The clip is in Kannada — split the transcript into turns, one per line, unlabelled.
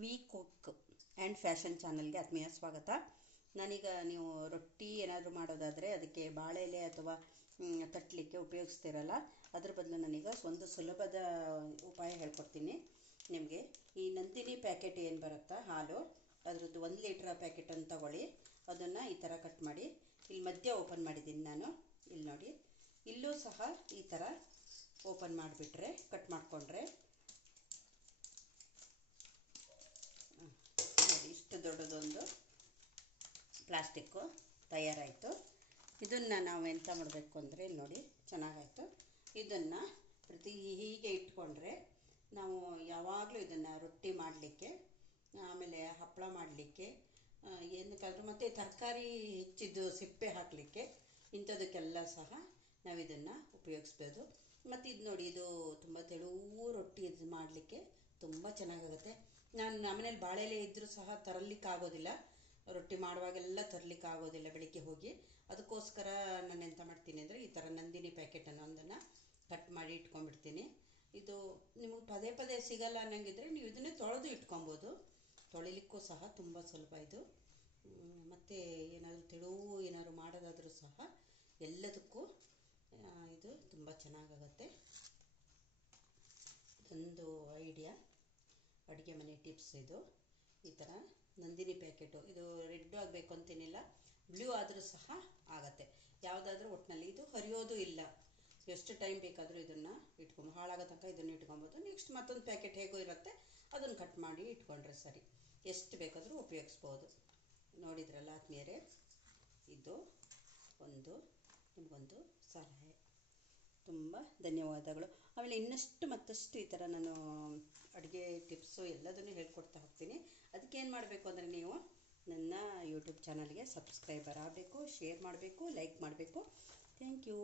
ವಿ ಕುಕ್ ಆ್ಯಂಡ್ ಫ್ಯಾಷನ್ ಚಾನಲ್ಗೆ ಆತ್ಮೀಯ ಸ್ವಾಗತ. ನಾನೀಗ ನೀವು ರೊಟ್ಟಿ ಏನಾದರೂ ಮಾಡೋದಾದರೆ ಅದಕ್ಕೆ ಬಾಳೆ ಎಲೆ ಅಥವಾ ತಟ್ಟಲಿಕ್ಕೆ ಉಪಯೋಗಿಸ್ತಿರಲ್ಲ, ಅದ್ರ ಬದಲು ನಾನೀಗ ಒಂದು ಸುಲಭದ ಉಪಾಯ ಹೇಳ್ಕೊಡ್ತೀನಿ ನಿಮಗೆ. ಈ ನಂದಿನಿ ಪ್ಯಾಕೆಟ್ ಏನು ಬರುತ್ತಾ? ಹಾಲು. ಅದರದ್ದು ಒಂದು ಲೀಟ್ರ್ ಪ್ಯಾಕೆಟನ್ನು ತಗೊಳ್ಳಿ. ಅದನ್ನು ಈ ಥರ ಕಟ್ ಮಾಡಿ. ಇಲ್ಲಿ ಮಧ್ಯ ಓಪನ್ ಮಾಡಿದ್ದೀನಿ ನಾನು. ಇಲ್ಲಿ ನೋಡಿ. ಇಲ್ಲೂ ಸಹ ಈ ಥರ ಓಪನ್ ಮಾಡಿಬಿಟ್ರೆ, ಕಟ್ ಮಾಡಿಕೊಂಡ್ರೆ ಪ್ಲಾಸ್ಟಿಕ್ಕು ತಯಾರಾಯಿತು. ಇದನ್ನು ನಾವು ಎಂತ ಮಾಡಬೇಕು ಅಂದರೆ ನೋಡಿ, ಚೆನ್ನಾಗಾಯಿತು. ಇದನ್ನು ಪ್ರತಿ ಹೀಗೆ ಇಟ್ಕೊಂಡ್ರೆ ನಾವು ಯಾವಾಗಲೂ ಇದನ್ನು ರೊಟ್ಟಿ ಮಾಡಲಿಕ್ಕೆ, ಆಮೇಲೆ ಹಪ್ಪಳ ಮಾಡಲಿಕ್ಕೆ ಏನಕ್ಕಾದರೂ ಮತ್ತು ತರಕಾರಿ ಹೆಚ್ಚಿದ್ದು ಸಿಪ್ಪೆ ಹಾಕಲಿಕ್ಕೆ ಇಂಥದಕ್ಕೆಲ್ಲ ಸಹ ನಾವು ಇದನ್ನು ಉಪಯೋಗಿಸ್ಬೋದು. ಮತ್ತು ಇದು ನೋಡಿ, ಇದು ತುಂಬ ತೆಳುವು ರೊಟ್ಟಿ ಇದು ಮಾಡಲಿಕ್ಕೆ ತುಂಬ ಚೆನ್ನಾಗಾಗುತ್ತೆ. ನಾನು ನಮ್ಮನೇಲಿ ಬಾಳೆಲೆ ಇದ್ದರೂ ಸಹ ತರಲಿಕ್ಕಾಗೋದಿಲ್ಲ. ರೊಟ್ಟಿ ಮಾಡುವಾಗೆಲ್ಲ ತರಲಿಕ್ಕೆ ಆಗೋದಿಲ್ಲ ಬೆಳಿಗ್ಗೆ ಹೋಗಿ ಅದಕ್ಕೋಸ್ಕರ ನಾನು ಎಂತ ಮಾಡ್ತೀನಿ ಅಂದರೆ ಈ ಥರ ನಂದಿನಿ ಪ್ಯಾಕೆಟನ್ನು ಒಂದನ್ನು ಕಟ್ ಮಾಡಿ ಇಟ್ಕೊಂಡ್ಬಿಡ್ತೀನಿ. ಇದು ನಿಮಗೆ ಪದೇ ಪದೇ ಸಿಗಲ್ಲ ಅನ್ನಂಗಿದ್ರೆ ನೀವು ಇದನ್ನೇ ತೊಳೆದು ಇಟ್ಕೊಬೋದು. ತೊಳಿಲಿಕ್ಕೂ ಸಹ ತುಂಬ ಸುಲಭ ಇದು. ಮತ್ತು ಏನಾದರೂ ತೆಳು ಏನಾದರೂ ಮಾಡೋದಾದರೂ ಸಹ ಎಲ್ಲದಕ್ಕೂ ಇದು ತುಂಬ ಚೆನ್ನಾಗಾಗತ್ತೆ. ಒಂದು ಐಡಿಯಾ. ಅಡುಗೆ ಮನೆ ಟಿಪ್ಸ್ ಇದು. ಈ ಥರ ನಂದಿನಿ ಪ್ಯಾಕೆಟು. ಇದು ರೆಡ್ ಆಗಬೇಕು ಅಂತೇನಿಲ್ಲ, ಬ್ಲೂ ಆದರೂ ಸಹ ಆಗತ್ತೆ. ಯಾವುದಾದ್ರೂ ಒಟ್ಟಿನಲ್ಲಿ ಇದು ಹರಿಯೋದು ಇಲ್ಲ. ಎಷ್ಟು ಟೈಮ್ ಬೇಕಾದರೂ ಇದನ್ನು ಇಟ್ಕೊಂಡು ಹಾಳಾಗೋ ತನಕ ಇದನ್ನು ಇಟ್ಕೊಬೋದು. ನೆಕ್ಸ್ಟ್ ಮತ್ತೊಂದು ಪ್ಯಾಕೆಟ್ ಹೇಗೋ ಇರುತ್ತೆ, ಅದನ್ನು ಕಟ್ ಮಾಡಿ ಇಟ್ಕೊಂಡ್ರೆ ಸರಿ. ಎಷ್ಟು ಬೇಕಾದರೂ ಉಪಯೋಗಿಸ್ಬೋದು. ನೋಡಿದ್ರಲ್ಲ ಆತ್ಮೀಯರೇ, ಇದು ಒಂದು, ನಿಮಗೊಂದು ಸಲಹೆ. ತುಂಬ ಧನ್ಯವಾದಗಳು. ಆಮೇಲೆ ಇನ್ನಷ್ಟು ಮತ್ತಷ್ಟು ಈ ಥರ ನಾನು ಅಡುಗೆ ಟಿಪ್ಸು ಎಲ್ಲದನ್ನು ಹೇಳ್ಕೊಡ್ತಾ ಹೋಗ್ತೀನಿ. ಅದಕ್ಕೆ ಏನು ಮಾಡಬೇಕು ಅಂದರೆ ನೀವು ನನ್ನ ಯೂಟ್ಯೂಬ್ ಚಾನಲ್ಗೆ ಸಬ್ಸ್ಕ್ರೈಬರ್ ಆಗಬೇಕು ಶೇರ್ ಮಾಡಬೇಕು ಲೈಕ್ ಮಾಡಬೇಕು. Thank you